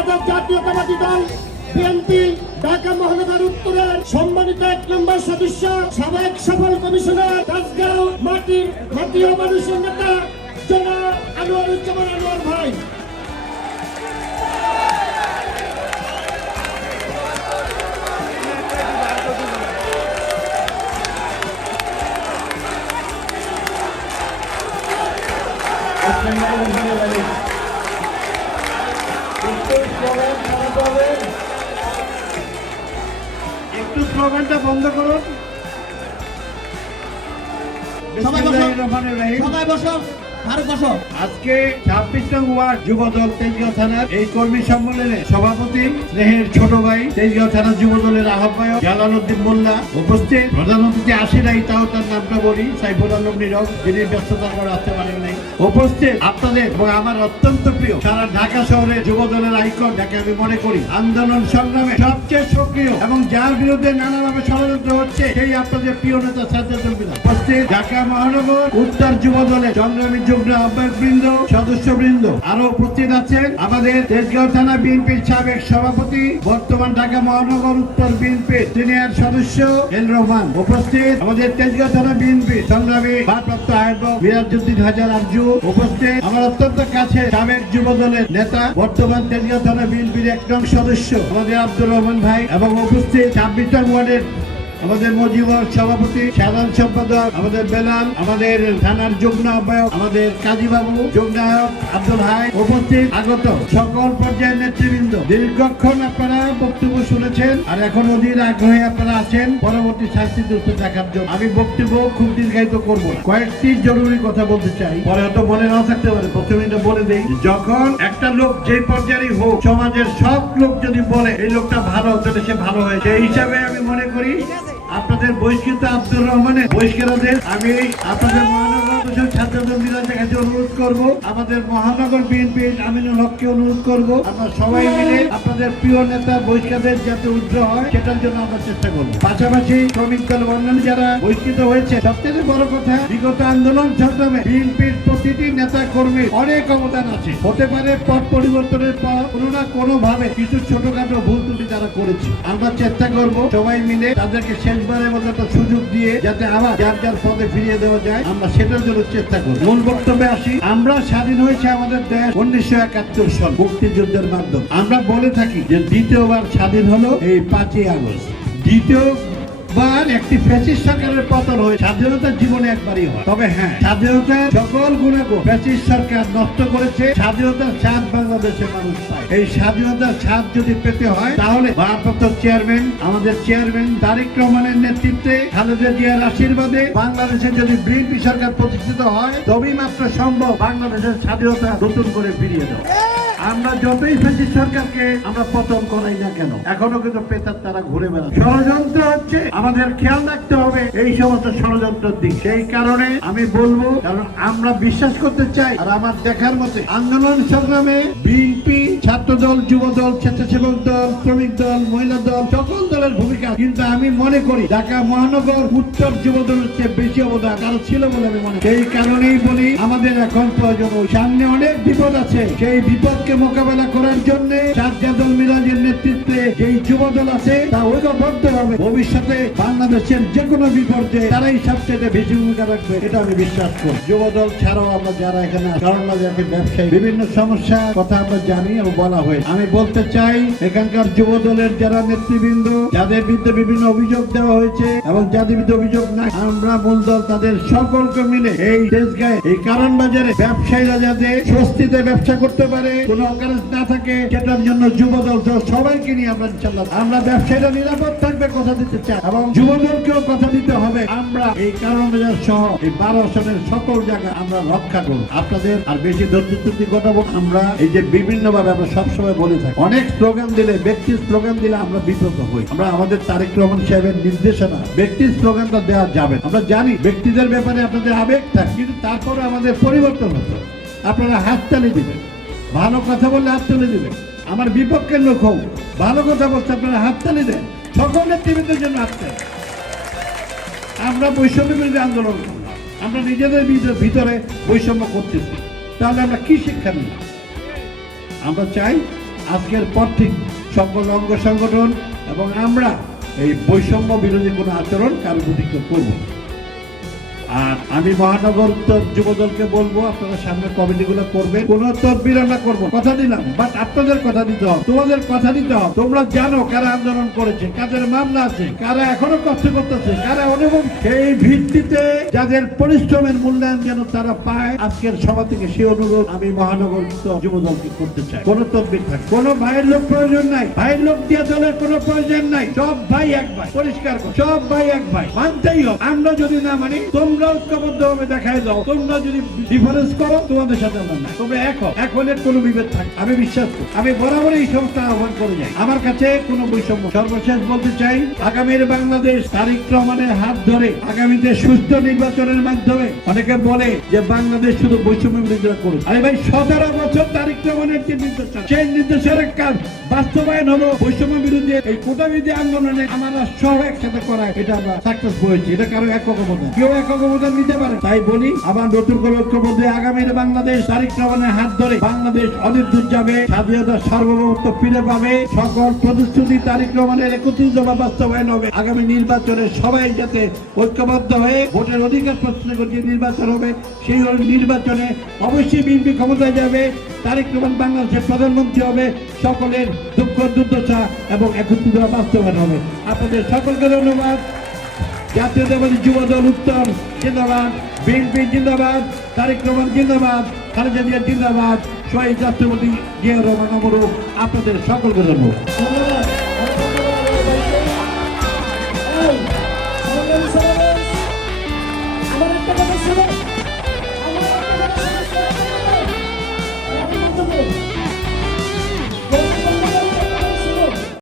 বাংলাদেশ জাতীয়তাবাদী দল, বিএনপি, ঢাকা মহানগর উত্তরের সম্মানিত এক নম্বর সদস্য, সাবেক সফল কমিশনার কাজগাঁও মাটির মাটি ও মানুষের নেতা, জনাব আনোয়ারুজ্জামান আনোয়ার ভাই। একটু স্লোগানটা বন্ধ করুন। সবাই বসো। সবাই বসো। আজকে ছাব্বিশ নং ওয়ার্ড যুব দল তেজগাঁও থানার এই কর্মী সম্মেলনে সভাপতি স্নেহের ছোট ভাই, তেজগাঁও থানার যুব দলের আহ্বায়ক মোল্লা উপস্থিত। প্রধান অতিথি আসে নাই, তাও তার নামটা বলি, সাইফুল আলম নীরব, যিনি করে আসতে পারেন নাই। উপস্থিত আপনাদের এবং আমার অত্যন্ত প্রিয় সারা ঢাকা শহরের যুব দলের আইকন যাকে আমি মনে করি, আন্দোলন সংগ্রামে সবচেয়ে সক্রিয় এবং যার বিরুদ্ধে নানাভাবে ষড়যন্ত্র হচ্ছে, সেই আপনাদের প্রিয় নেতা সাজ্জাদুল বিনা উপস্থিত ঢাকা মহানগর উত্তর যুব দলের সংগ্রামী যুগ্ম আহ্বায়ক বৃন্দ আরও উপস্থিত আছেন আমাদের তেজগাঁও থানা বিএনপির সাবেক সভাপতি, বর্তমান ঢাকা মহানগর উত্তর বিএনপির সিনিয়র সদস্য এল রহমান। উপস্থিত আমাদের তেজগাঁও থানা বিএনপি সংগ্রামী ভারপ্রাপ্ত আহ্বায়ক মিরাজুদ্দিন হাজার আরজু। উপস্থিত আমার অত্যন্ত কাছে সাবেক যুব দলের নেতা, বর্তমান তেজগাঁও থানা বিএনপির একদম সদস্য আমাদের আব্দুর রহমান ভাই এবং উপস্থিত ছাব্বিশ ওয়ার্ডের আমাদের মজিবর সভাপতি, সাধারণ সম্পাদক আমাদের বেলাল, আমাদের থানার যুগ্ম আহ্বায়ক আমাদের কাজী বাবু যুগ্ম আব্দুল হাই উপস্থিত। আগত সকল পর্যায়ের নেতৃবৃন্দ, দীর্ঘক্ষণ আপনারা বক্তব্য শুনেছেন আর এখন অধীর আগ্রহে আপনারা আছেন, পরবর্তী শাস্তি দ্রুত দেখার জন্য। আমি বক্তব্য খুব দীর্ঘায়িত করব কয়েকটি জরুরি কথা বলতে চাই। পরে হয়তো মনে নাও থাকতে পারে, প্রথমে এটা বলে দেই যখন একটা লোক যে পর্যায়ে হোক, সমাজের সব লোক যদি বলে, এই লোকটা ভালো, তাহলে সে ভালো হয়, সেই হিসাবে আমি মনে করি আপনাদের বহিষ্কৃত আব্দুর রহমানের বহিষ্কারদের আমি আপনাদের মহানগর ছাত্রদের মিলাদের কাছে অনুরোধ করব। আমাদের মহানগর বিএনপি আমিনুল হককে অনুরোধ করব। আমরা সবাই মিলে আপনাদের প্রিয় নেতা বহিষ্কারদের যাতে উজ্জ্ব হয়, সেটার জন্য আমরা চেষ্টা করব। পাশাপাশি শ্রমিক দল অন্যান্য যারা বহিষ্কৃত হয়েছে, সবচেয়ে বড় কথা, বিগত আন্দোলন সংগ্রামে বিএনপির প্রতিটি নেতা কর্মী অনেক অবদান আছে। হতে পারে পথ পরিবর্তনের পর কোনো না কোনো ভাবে কিছু ছোটখাটো ভুল ত্রুটি তারা করেছে। আমরা চেষ্টা করব সবাই মিলে তাদেরকে শেষবারের মতো একটা সুযোগ দিয়ে যাতে আবার যার যার পদে ফিরিয়ে দেওয়া যায়, আমরা সেটার জন্য চেষ্টা করি মূল বক্তব্যে আসি, আমরা স্বাধীন হয়েছে আমাদের দেশ উনিশশো একাত্তর সাল মুক্তিযুদ্ধের মাধ্যমে। আমরা বলে থাকি যে দ্বিতীয়বার স্বাধীন হলো এই পাঁচই আগস্ট। দ্বিতীয় বার একটি ফ্যাসিস্ট সরকারের পতন হয়ে, স্বাধীনতার জীবনে একবারই হয়। তবে হ্যাঁ স্বাধীনতার সকল গুণাগুণ ফ্যাসিস্ট সরকার নষ্ট করেছে, স্বাধীনতার স্বাদ বাংলাদেশের মানুষ পায়। এই স্বাধীনতার স্বাদ যদি পেতে হয়, তাহলে ভারপ্রাপ্ত চেয়ারম্যান, আমাদের চেয়ারম্যান তারিক রহমানের নেতৃত্বে খালেদা জিয়ার আশীর্বাদে বাংলাদেশে যদি বিএনপি সরকার প্রতিষ্ঠিত হয়, তবেই মাত্র সম্ভব বাংলাদেশের স্বাধীনতা নতুন করে ফিরিয়ে দেওয়া। আমরা যতই ফ্যাসিস্ট সরকারকে, আমরা পতন করাই না কেন? এখনও কিন্তু পেতার তারা ঘুরে বেড়ায় ষড়যন্ত্র হচ্ছে, আমাদের খেয়াল রাখতে হবে এই সমস্ত ষড়যন্ত্রের দিক। সেই কারণে আমি বলব, কারণ আমরা বিশ্বাস করতে চাই, আর আমার দেখার মতে আন্দোলন সংগ্রামে বিএনপি ছাত্র দল যুব দল স্বেচ্ছাসেবক দল, শ্রমিক দল, মহিলা দল, সকল দলের ভূমিকা। কিন্তু আমি মনে করি, ঢাকা মহানগর উত্তর যুব দলের চেয়ে বেশি অবদান কারও ছিল বলে আমি মনে সেই কারণেই বলি, আমাদের এখন প্রয়োজন সামনে অনেক বিপদ আছে। সেই বিপদকে মোকাবেলা করার জন্য সাজ্জাদুল মিরাজের নেতৃত্বে যেই যুব দল আছে, তা ঐক্যবদ্ধ হবে। ভবিষ্যতে বাংলাদেশের যে কোনো বিপদে তারাই সবচেয়ে বেশি ভূমিকা রাখবে, এটা আমি বিশ্বাস করি। যুব দল ছাড়াও আমরা যারা এখানে কারণ যাকে ব্যবসায়ী, বিভিন্ন সমস্যা কথা আমরা জানি বলা হয় আমি বলতে চাই, এখানকার যুব দলের যারা নেতৃবৃন্দ, যাদের বিরুদ্ধে বিভিন্ন অভিযোগ দেওয়া হয়েছে এবং যাদের বিরুদ্ধে অভিযোগ নাই, আমরা মূল দল তাদের সকলকে মিলে এই দেশগায় এই কারণ বাজারে ব্যবসায়ীরা যাতে স্বস্তিতে ব্যবসা করতে পারে, কোনো অকারেন্স না থাকে, সেটার জন্য যুব দল সবাইকে নিয়ে আমরা ইনশাল্লাহ আমরা ব্যবসায়ীরা নিরাপদ থাকবে কথা দিতে চাই এবং যুব দলকেও কথা দিতে হবে। আমরা এই কারণ বাজার সহ এই বারো আসনের সকল জায়গা আমরা রক্ষা করব। আপনাদের আর বেশি ধৈর্যচ্যুতি ঘটাবো আমরা এই যে বিভিন্ন ভাবে আমরা সবসময় বলে থাকি, অনেক স্লোগান দিলে, ব্যক্তির স্লোগান দিলে আমরা বিব্রত হই। আমরা আমাদের তারেক রহমান সাহেবের নির্দেশনা, ব্যক্তির স্লোগানটা দেওয়া যাবে আমরা জানি ব্যক্তিদের ব্যাপারে আপনাদের আবেগ থাকে, কিন্তু তারপরে আমাদের পরিবর্তন হতো আপনারা হাততালি দিবেন। ভালো কথা বললে হাততালি দিবেন। আমার বিপক্ষের লোক হোক ভালো কথা বলছে আপনারা হাত হাততালি দেন। সকল নেতৃবৃন্দের জন্য হাততালি আমরা বৈষম্য বিরোধী আন্দোলন আমরা নিজেদের ভিতরে বৈষম্য করতেছি। তাহলে আমরা কি শিক্ষা নিলাম? আমরা চাই আজকের পর ঠিক সকল অঙ্গ সংগঠন এবং আমরা এই বৈষম্য বিরোধী কোনো আচরণ কারও প্রতি করব। আর আমি মহানগর উত্তর যুবদলকে বলব, আপনারা সামনে কমিটিগুলো করবেন। কোন তদবির আমরা করব কথা দিলাম বাট আপনাদের কথা দিতে হবে, তোমাদের কথা দিতে হবে। তোমরা জানো কারা আন্দোলন করেছে, কাদের মামলা আছে, কারা এখনও কষ্ট করতেছে, কারা অনুভব সেই ভিত্তিতে যাদের পরিশ্রমের মূল্যায়ন যেন তারা পায়, আজকের সভা থেকে সেই অনুরোধ আমি মহানগর উত্তর যুবদলকে করতে চাই। কোন তদবির থাকে কোন ভাইয়ের লোক প্রয়োজন নাই। ভাইয়ের লোক দিয়ে দলের কোনো প্রয়োজন নাই। সব ভাই এক ভাই। পরিষ্কার কর সব ভাই এক ভাই। মানতেই হবে। আমরা যদি না মানি, তোমরা ঐক্যবদ্ধ ভাবে দেখাই দাও। তোমরা যদি ডিফারেন্স করো, তোমাদের সাথে আমরা নাই। তবে এক হও। এখন এর কোনো বিভেদ থাকে আমি বিশ্বাস করি। আমি বরাবর এই সংস্থা আহ্বান করে যাই। আমার কাছে কোনো বৈষম্য সর্বশেষ বলতে চাই, আগামীর বাংলাদেশ তারিক রহমানের হাত ধরে আগামীতে সুস্থ নির্বাচনের মাধ্যমে অনেকে বলে যে বাংলাদেশ শুধু বৈষম্য বিরোধীরা করুন আরে ভাই, সতেরো বছর তারিক রহমানের যে নির্দেশনা, সেই নির্দেশের কাজ বাস্তবায়ন হলো বৈষম্য বিরোধী এই কোটা বিরোধী আন্দোলনে আমরা সব একসাথে করা এটা আমরা সাকসেস হয়েছি এটা কারও একক কেউ একক অবদান নিতে পারে। তাই বলি, আবার নতুন করে ঐক্যবদ্ধ আগামীর বাংলাদেশ তারিক রহমানের হাত ধরে বাংলাদেশ অনির্দূর যাবে স্বাধীনতার সার্বভৌমত্ব ফিরে পাবে, সকল প্রতিশ্রুতি তারিক রহমানের একত্রিশ দফা বাস্তবায়ন হবে। আগামী নির্বাচনে সবাই যাতে ঐক্যবদ্ধ হয়ে ভোটের অধিকার প্রশ্ন করে যে নির্বাচন হবে, সেই নির্বাচনে অবশ্যই বিএনপি ক্ষমতায় যাবে তারেক রহমান বাংলাদেশের প্রধানমন্ত্রী হবে, সকলের দুঃখ দুর্দশা এবং একত্রিত বাস্তবায়ন হবে। আপনাদের সকলকে ধন্যবাদ। জাতীয়তাবাদী যুব দল উত্তর জিন্দাবাদ। বিএনপি জিন্দাবাদ, তারেক রহমান জিন্দাবাদ, খালেদা জিয়া জিন্দাবাদ। শহীদ রাষ্ট্রপতি জিয়া রহমান অমরুক আপনাদের সকলকে ধন্যবাদ।